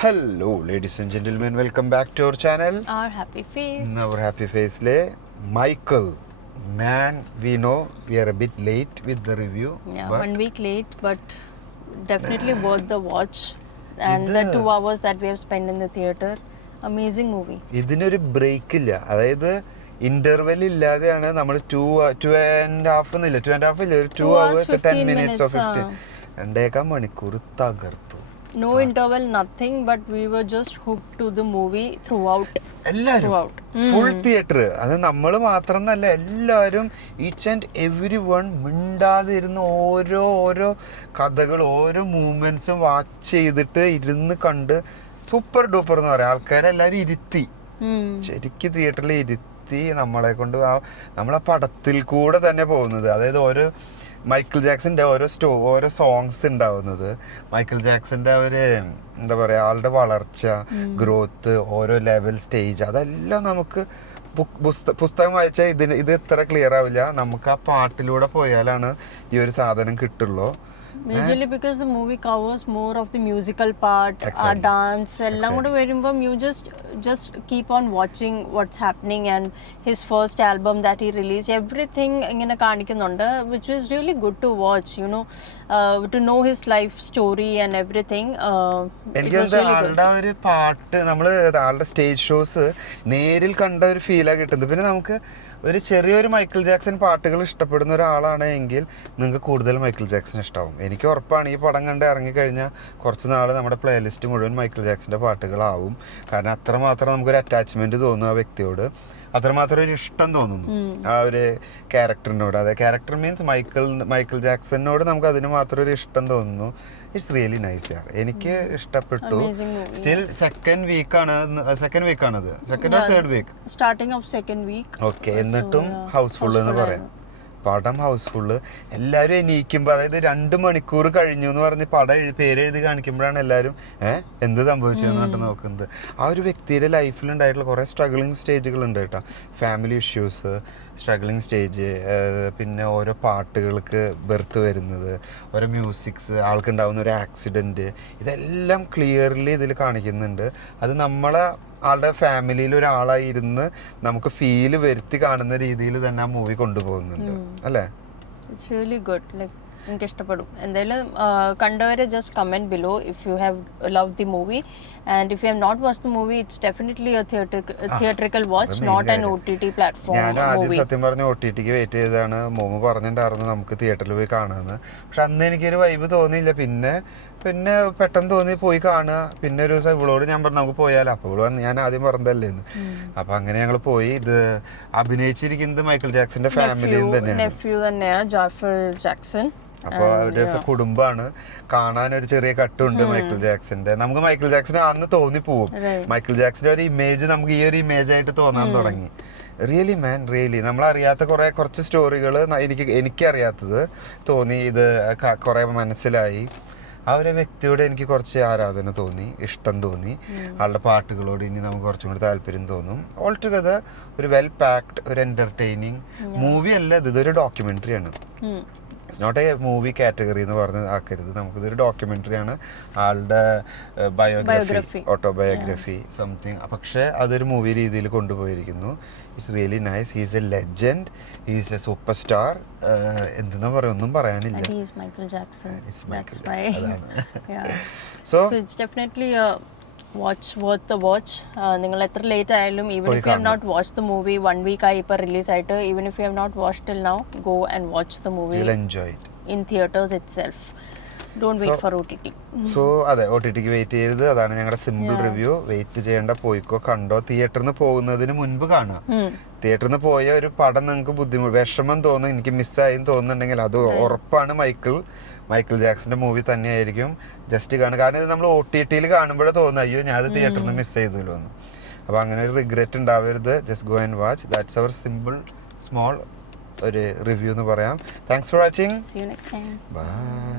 Hello, ladies and gentlemen. Welcome back to our channel. Our happy face. In our happy face, Michael. Man, we know we are a bit late with the review. Yeah, but 1 week late, but definitely worth the watch. And the 2 hours that we have spent in the theater. Amazing movie. ഇതിനൊരു break ഇല്ല, അതായത് interval ഇല്ലാതെയാണ് നമ്മൾ 2.5 ഇല്ല ഒരു 2 hours 10 minutes of 15 2.5 മണിക്കൂർ തകർത്തു. No interval, nothing, but we were just hooked to the movie throughout. എല്ലാരും ഫുൾ തിയേറ്റർ, അത് നമ്മൾ മാത്രമെന്നല്ല, എല്ലാവരും ഈച്ച് ആൻഡ് എവരി വൺ മിണ്ടാതെ ഇരുന്ന് ഓരോ കഥകൾ, ഓരോ മൂവ്മെന്റ്സും വാച്ച് ചെയ്തിട്ട് ഇരുന്ന് കണ്ട് സൂപ്പർ ഡൂപ്പർ എന്ന് പറയാം. ആൾക്കാരെല്ലാരും ഇരുത്തി, ശരിക്കും തിയേറ്ററിൽ ഇരുത്തി നമ്മളെ കൊണ്ട് നമ്മളെ പടത്തിൽ കൂടെ തന്നെ പോകുന്നത്. അതായത് ഓരോ മൈക്കിൾ ജാക്സന്റെ ഓരോ സോങ്സ് ഉണ്ടാവുന്നത്, മൈക്കിൾ ജാക്സന്റെ എന്താ പറയാ, ആളുടെ വളർച്ച, ഗ്രോത്ത്, ഓരോ ലെവൽ, സ്റ്റേജ്, അതെല്ലാം നമുക്ക് പുസ്തകം വായിച്ചാൽ ഇത് ഇത്ര ക്ലിയർ ആവില്ല. നമുക്ക് ആ പാട്ടിലൂടെ പോയാലാണ് ഈ ഒരു സാധനം കിട്ടുള്ളൂ. Majorly because the movie covers more of the musical part, dance, എല്ലാം കൂടെ വരുമ്പം you just keep on watching what's happening. And his first album that he released, everything ഇങ്ങനെ കാണിക്കുന്നുണ്ട്, which was really good to watch, you know, to know his life story and everything. എനിക്ക് ആളുടെ ഒരു പാട്ട്, നമ്മള് ആളുടെ സ്റ്റേജ് ഷോസ് നേരിൽ കണ്ട ഒരു ഫീലാണ് കിട്ടുന്നത്. പിന്നെ നമുക്ക് ഒരു ചെറിയൊരു മൈക്കിൾ ജാക്സൺ പാട്ടുകൾ ഇഷ്ടപ്പെടുന്ന ഒരാളാണെങ്കിൽ നിങ്ങൾക്ക് കൂടുതൽ മൈക്കിൾ ജാക്സൺ ഇഷ്ടമാവും. എനിക്ക് ഉറപ്പാണ്, ഈ പടം കണ്ട് ഇറങ്ങിക്കഴിഞ്ഞാൽ കുറച്ച് നാൾ നമ്മുടെ പ്ലേലിസ്റ്റ് മുഴുവൻ മൈക്കിൾ ജാക്സന്റെ പാട്ടുകളാവും. കാരണം അത്രമാത്രം നമുക്കൊരു അറ്റാച്ച്മെന്റ് തോന്നും ആ വ്യക്തിയോട്, അത്രമാത്രം ഒരു ഇഷ്ടം തോന്നുന്നു ആ ഒരു ക്യാരക്ടറിനോട്. അതായത് ക്യാരക്ടർ മീൻസ് മൈക്കിൾ ജാക്സനോട് നമുക്ക് അതിന് മാത്രം ഒരു ഇഷ്ടം തോന്നുന്നു. ഇറ്റ്സ് റിയലി നൈസ് യാർ, എനിക്ക് ഇഷ്ടപ്പെട്ടു. സ്റ്റിൽ സെക്കൻഡ് വീക്ക് ആണത്, second or third week, starting of second week. Okay, എന്നിട്ടും ഹൗസ്ഫുൾ എന്ന് പറയാം. പടം ഹൗസ്ഫുള്ള്. എല്ലാവരും എണീക്കുമ്പോൾ, അതായത് 2 മണിക്കൂർ കഴിഞ്ഞു എന്ന് പറഞ്ഞ് പേരെഴുതി കാണിക്കുമ്പോഴാണ് എല്ലാവരും എന്ത് സംഭവിച്ചതെന്ന് പറഞ്ഞിട്ട് നോക്കുന്നത്. ആ ഒരു വ്യക്തിയുടെ ലൈഫിൽ ഉണ്ടായിട്ടുള്ള കുറേ സ്ട്രഗിളിങ് സ്റ്റേജുകൾ ഉണ്ട് കേട്ടോ. ഫാമിലി ഇഷ്യൂസ്, സ്ട്രഗിളിങ് സ്റ്റേജ്, പിന്നെ ഓരോ പാട്ടുകൾക്ക് ബെർത്ത് വരുന്നത്, ഓരോ മ്യൂസിക്സ്, ആൾക്കുണ്ടാവുന്ന ഒരു ആക്സിഡൻറ്റ്, ഇതെല്ലാം ക്ലിയർലി ഇതിൽ കാണിക്കുന്നുണ്ട്. അത് നമ്മളെ ആളുടെ ഫാമിലിയിൽ ഒരാളായി ഇരുന്ന് നമുക്ക് ഫീല് വരുത്തി കാണുന്ന രീതിയിൽ തന്നെ ആ മൂവി കൊണ്ടുപോകുന്നുണ്ട് അല്ലേ? It's really good. ലൈക്ക് എനിക്ക് ഇഷ്ടപ്പെടും. എന്തായാലും കണ്ടവരെ just comment below if you have love the movie, and if you have not watch the movie, it's definitely a theatrical watch, not an OTT platform. ഞാൻ ആദ്യം സത്യം പറഞ്ഞ OTTക്ക് വെയിറ്റ് ചെയ്താണ്. Mom പറഞ്ഞിട്ടുണ്ടായിരുന്നു നമുക്ക് തിയേറ്ററിൽ പോയി കാണാമെന്ന്. പക്ഷെ അന്ന് എനിക്കൊരു വൈബ് തോന്നിയില്ല. പിന്നെ പെട്ടെന്ന് തോന്നി പോയി കാണുക. പിന്നെ ഒരു ദിവസം ഇവളോട് ഞാൻ പറഞ്ഞു നമുക്ക് പോയാലോ, അപ്പോൾ ഇവള് പറഞ്ഞു ഞാൻ ആദ്യം പറഞ്ഞതല്ലേ എന്ന്. അപ്പൊ അങ്ങനെ ഞങ്ങൾ പോയി. ഇത് അഭിനയിച്ചിരിക്കുന്നത് മൈക്കിൾ ജാക്സന്റെ ഫാമിലി തന്നെയാണ്, ജാഫർ ജാക്സൺ. അപ്പൊ അവരുടെ കുടുംബാണ്. കാണാൻ ഒരു ചെറിയ കട്ടുണ്ട് മൈക്കിൾ ജാക്സന്റെ. നമുക്ക് മൈക്കിൾ ജാക്സൺ അന്ന് തോന്നിപ്പോവും. മൈക്കിൾ ജാക്സന്റെ ഒരു ഇമേജ് നമുക്ക് ഈ ഒരു ഇമേജ് ആയിട്ട് തോന്നാൻ തുടങ്ങി. റിയലി മാൻ, റിയലി നമ്മളറിയാത്ത കുറച്ച് സ്റ്റോറികൾ എനിക്കറിയാത്തത് തോന്നി. ഇത് കുറെ മനസ്സിലായി. ആ ഒരു വ്യക്തിയോട് എനിക്ക് കുറച്ച് ആരാധന തോന്നി, ഇഷ്ടം തോന്നി. ആളുടെ പാട്ടുകളോട് ഇനി നമുക്ക് കുറച്ചും കൂടി താല്പര്യം തോന്നും. ഓൾ ടുഗദർ ഒരു വെൽ പാക്ഡ്, ഒരു എന്റർടൈനിങ് മൂവി അല്ല, ഇതൊരു ഡോക്യുമെന്ററി ആണ്. It's not a movie category എന്ന് പറഞ്ഞ് ആക്കരുത്. നമുക്കിതൊരു ഡോക്യുമെന്ററി ആണ്, ആളുടെ ബയോഗ്രഫി, ഓട്ടോബയോഗ്രഫി സംതിങ്. പക്ഷെ അതൊരു മൂവി രീതിയിൽ കൊണ്ടുപോയിരിക്കുന്നു. It's really nice. He's a legend, he's a superstar. എന്തെന്നാ പറയാ, ഒന്നും പറയാനില്ല. So it's definitely a worth the watch. നിങ്ങൾ എത്ര ലേറ്റ് ആയാലും, even if you have not watched the movie, 1 week ആയി ഇപ്പോൾ റിലീസ് ആയിട്ട്, even if you have not watched till now, go and watch the movie. You'll enjoy it in theaters itself. Don't wait for OTT. So അതെ, OTTക്ക് wait ചെയ്തത്. അതാണ് ഞങ്ങളുടെ simple review. Wait ചെയ്യേണ്ട, പോയിക്കോ, കണ്ടോ. തിയേറ്ററിൽ നിന്ന് പോകുന്നതിന് മുൻപ് കാണാം. തിയേറ്ററിൽ നിന്ന് പോയ ഒരു പടം നിങ്ങൾക്ക് വിഷമം തോന്നും, എനിക്ക് മിസ്സായി തോന്നുന്നുണ്ടെങ്കിൽ അത് ഉറപ്പാണ് മൈക്കിൾ ജാക്സന്റെ മൂവി തന്നെയായിരിക്കും. ജസ്റ്റ് കാണുക. കാരണം ഇത് നമ്മൾ OTTയിൽ കാണുമ്പോഴേ തോന്നുന്നു അയ്യോ ഞാൻ അത് തിയേറ്ററിൽ നിന്ന് മിസ് ചെയ്തല്ലോ എന്ന്. അപ്പോൾ അങ്ങനെ ഒരു റിഗ്രറ്റ് ഉണ്ടാവരുത്. Just go and watch. That's our simple small ഒരു റിവ്യൂ എന്ന് പറയാം. Thanks for watching. See you next time. Bye.